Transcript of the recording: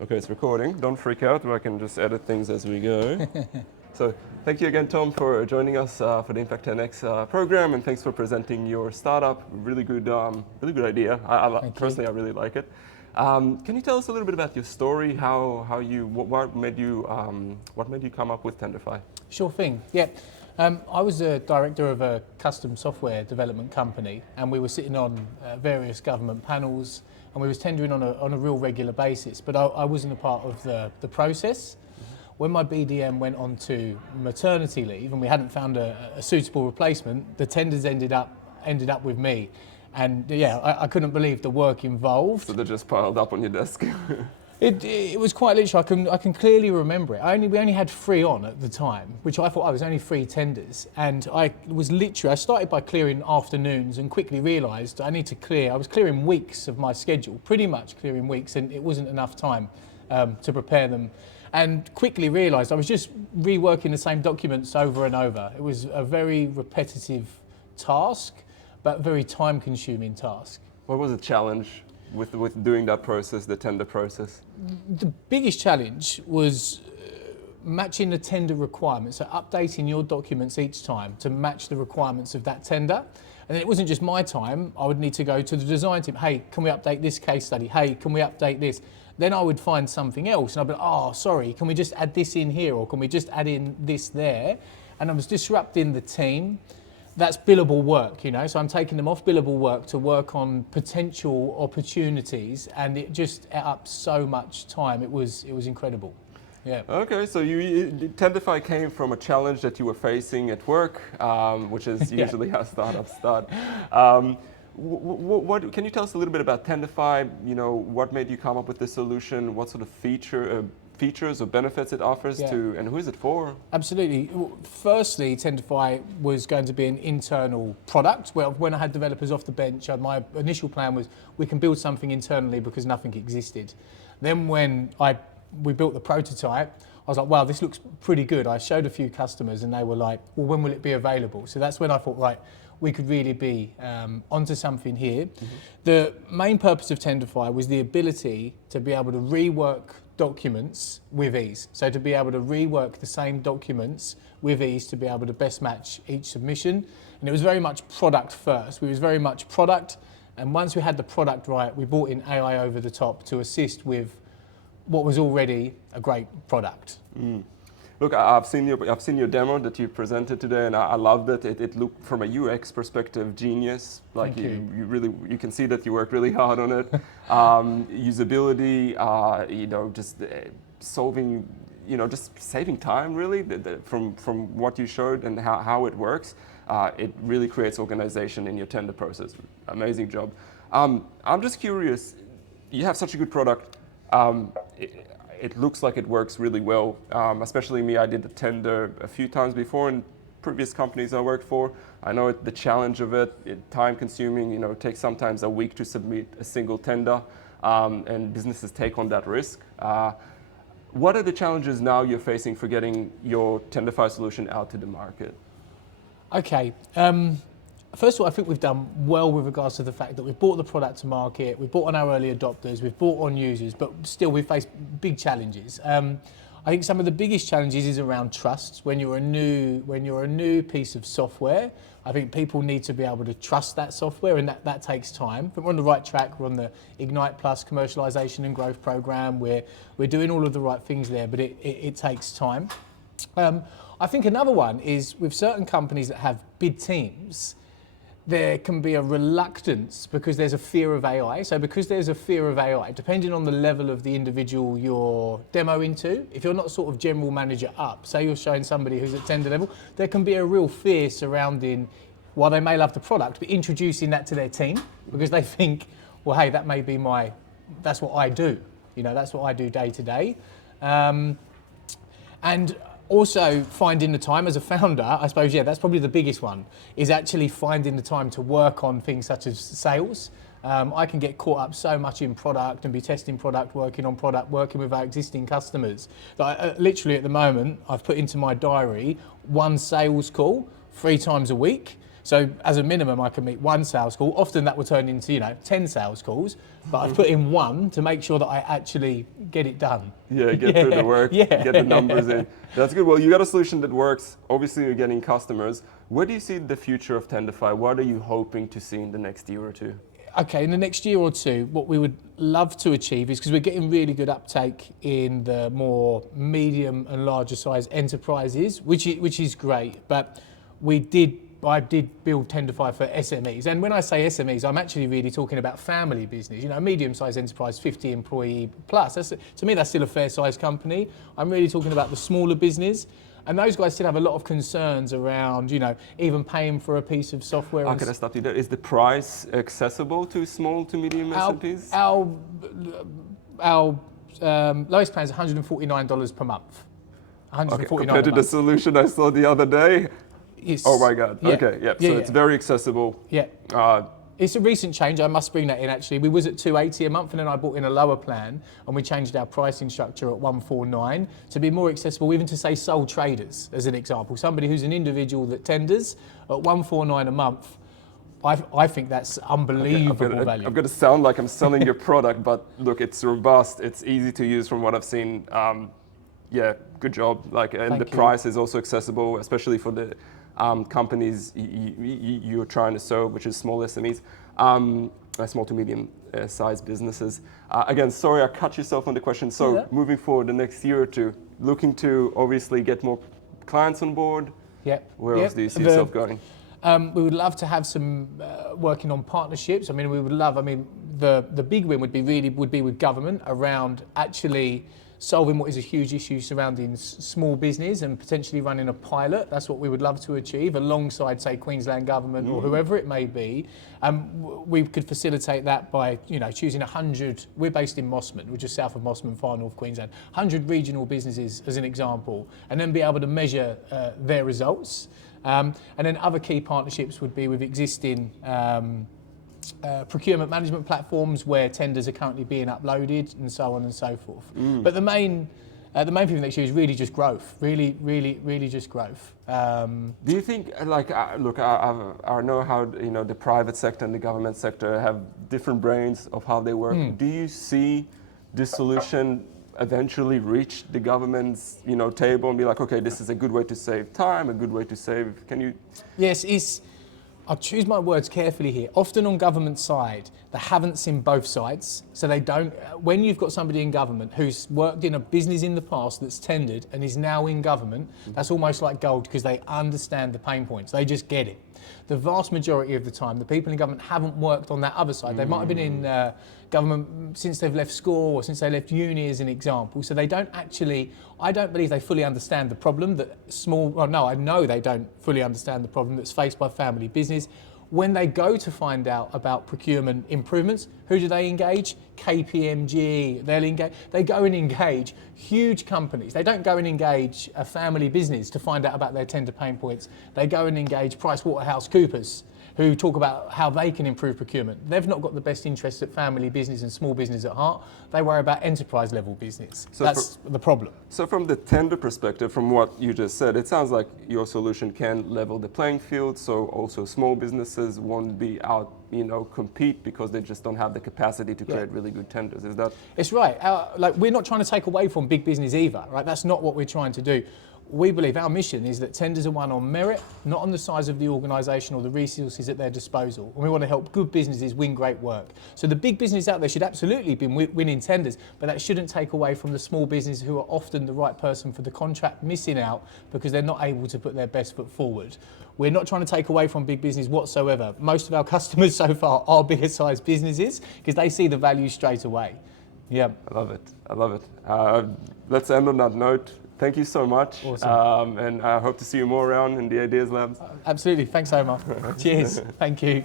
Okay, it's recording. Don't freak out. I can just edit things as we go. So thank you again, Tom, for joining us for the Impact 10X program, and thanks for presenting your startup. Really good idea. Personally, I really like it. Can you tell us a little bit about your story? What made you come up with Tenderfy? Sure thing. Yeah. I was a director of a custom software development company, and we were sitting on various government panels, and we was tendering on a real regular basis, but I wasn't a part of the process. When my BDM went on to maternity leave and we hadn't found a suitable replacement, the tenders ended up with me. And yeah, I couldn't believe the work involved. So they just piled up on your desk? It was quite literal. I can clearly remember it. We only had 3 on at the time, which I thought I was only 3 tenders. And I started by clearing afternoons and quickly realised I was clearing weeks of my schedule, pretty much clearing weeks, and it wasn't enough time to prepare them. And quickly realised I was just reworking the same documents over and over. It was a very repetitive task, but very time-consuming task. What was the challenge with doing that process, the tender process? The biggest challenge was matching the tender requirements, so updating your documents each time to match the requirements of that tender. And then it wasn't just my time, I would need to go to the design team, hey, can we update this case study? Hey, can we update this? Then I would find something else and I'd be like, oh, sorry, can we just add this in here, or can we just add in this there? And I was disrupting the team. That's billable work, so I'm taking them off billable work to work on potential opportunities, and it just ate up so much time. It was incredible. Yeah. Okay, so Tenderfy came from a challenge that you were facing at work, which is usually how startups start. What can you tell us a little bit about Tenderfy? What made you come up with this solution? What sort of features or benefits it offers to, and who is it for? Absolutely. Firstly, Tenderfy was going to be an internal product. Well, when I had developers off the bench, my initial plan was we can build something internally because nothing existed. Then when we built the prototype, I was like, wow, this looks pretty good. I showed a few customers and they were like, well, when will it be available? So that's when I thought, right, we could really be onto something here. Mm-hmm. The main purpose of Tenderfy was the ability to be able to rework documents with ease. So to be able to rework the same documents with ease to be able to best match each submission. And it was very much product first. We was very much product. And once we had the product right, we brought in AI over the top to assist with what was already a great product. Mm. Look, I've seen your demo that you presented today, and I loved it. It looked, from a UX perspective, genius. Like you can see that you worked really hard on it. Usability, just solving, just saving time really. From what you showed and how it works, it really creates organization in your tender process. Amazing job. I'm just curious. You have such a good product. It looks like it works really well, especially me. I did the tender a few times before in previous companies I worked for. I know the challenge of it, time consuming, it takes sometimes a week to submit a single tender, and businesses take on that risk. What are the challenges now you're facing for getting your Tenderfy solution out to the market? Okay. First of all, I think we've done well with regards to the fact that we've brought the product to market, we've brought on our early adopters, we've brought on users, but still we face big challenges. I think some of the biggest challenges is around trust. When you're a new piece of software, I think people need to be able to trust that software, and that takes time. But we're on the right track. We're on the Ignite Plus commercialization and growth program. We're doing all of the right things there, but it takes time. I think another one is with certain companies that have big teams, there can be a reluctance because there's a fear of AI. So because there's a fear of AI, depending on the level of the individual you're demoing to, if you're not sort of general manager up, say you're showing somebody who's at tender level, there can be a real fear surrounding, while they may love the product, but introducing that to their team because they think, well, hey, that's what I do. That's what I do day to day. And also finding the time as a founder, I suppose, that's probably the biggest one, is actually finding the time to work on things such as sales. I can get caught up so much in product and be testing product, working on product, working with our existing customers. That literally at the moment, I've put into my diary 1 sales call 3 times a week. So as a minimum, I can meet one sales call. Often that will turn into 10 sales calls, but I've put in one to make sure that I actually get it done. Yeah, get through the work, get the numbers in. That's good. Well, you got a solution that works. Obviously, you're getting customers. Where do you see the future of Tenderfy? What are you hoping to see in the next year or two? Okay, in the next year or two, what we would love to achieve is, because we're getting really good uptake in the more medium and larger size enterprises, which is great, but I did build Tenderfy for SMEs. And when I say SMEs, I'm actually really talking about family business, medium-sized enterprise, 50 employee plus. To me, that's still a fair-sized company. I'm really talking about the smaller business. And those guys still have a lot of concerns around, even paying for a piece of software. How can I stop you there? Is the price accessible to small to medium SMPs? Our lowest plan is $149 per month. Okay, compared to the solution I saw the other day? Yes. Oh my God. Yeah. Okay, yeah. So it's very accessible. Yeah. It's a recent change. I must bring that in actually. We was at $280 a month and then I bought in a lower plan and we changed our pricing structure at $149 to be more accessible, even to say sole traders as an example. Somebody who's an individual that tenders at $149 a month. I think that's unbelievable value. I'm going to sound like I'm selling your product, but look, it's robust. It's easy to use from what I've seen. Yeah, good job. And the price is also accessible, especially for the companies you're trying to serve, which is small SMEs, small to medium sized businesses. Again, sorry, I cut yourself on the question. So moving forward the next year or two, looking to obviously get more clients on board. Where else do you see yourself going? We would love to have some working on partnerships. We would love. The big win would be with government around actually solving what is a huge issue surrounding small business and potentially running a pilot. That's what we would love to achieve alongside, say, Queensland government or whoever it may be. We could facilitate that by, choosing 100. We're based in Mossman, which is south of Mossman, far north Queensland. 100 regional businesses, as an example, and then be able to measure their results. And then other key partnerships would be with existing procurement management platforms where tenders are currently being uploaded and so on and so forth. But the main thing next year is really just growth, really just growth. Do you think, look, I know how the private sector and the government sector have different brains of how they work. Do you see this solution eventually reach the government's table and be like, okay, this is a good way to save time, a good way to save? Can you? Yes, I'll choose my words carefully here. Often on government side, they haven't seen both sides. So they don't, when you've got somebody in government who's worked in a business in the past that's tendered and is now in government, that's almost like gold because they understand the pain points. They just get it. The vast majority of the time, the people in government haven't worked on that other side. They might have been in government since they've left school or since they left uni as an example. So they don't actually, I don't believe they fully understand the problem that I know they don't fully understand the problem that's faced by family business. When they go to find out about procurement improvements, who do they engage? KPMG, they go and engage huge companies. They don't go and engage a family business to find out about their tender pain points. They go and engage PricewaterhouseCoopers, who talk about how they can improve procurement. They've not got the best interests at family business and small business at heart. They worry about enterprise level business. So that's the problem. So from the tender perspective, from what you just said, it sounds like your solution can level the playing field. So also small businesses won't be out, compete because they just don't have the capacity to create really good tenders. Is that? It's right. We're not trying to take away from big business either, right? That's not what we're trying to do. We believe our mission is that tenders are won on merit, not on the size of the organisation or the resources at their disposal. And we want to help good businesses win great work. So the big business out there should absolutely be winning tenders, but that shouldn't take away from the small business who are often the right person for the contract missing out because they're not able to put their best foot forward. We're not trying to take away from big business whatsoever. Most of our customers so far are bigger sized businesses because they see the value straight away. Yeah. I love it. Let's end on that note. Thank you so much. Awesome. And I hope to see you more around in the Ideas Labs. Absolutely. Thanks so much. Cheers. Thank you.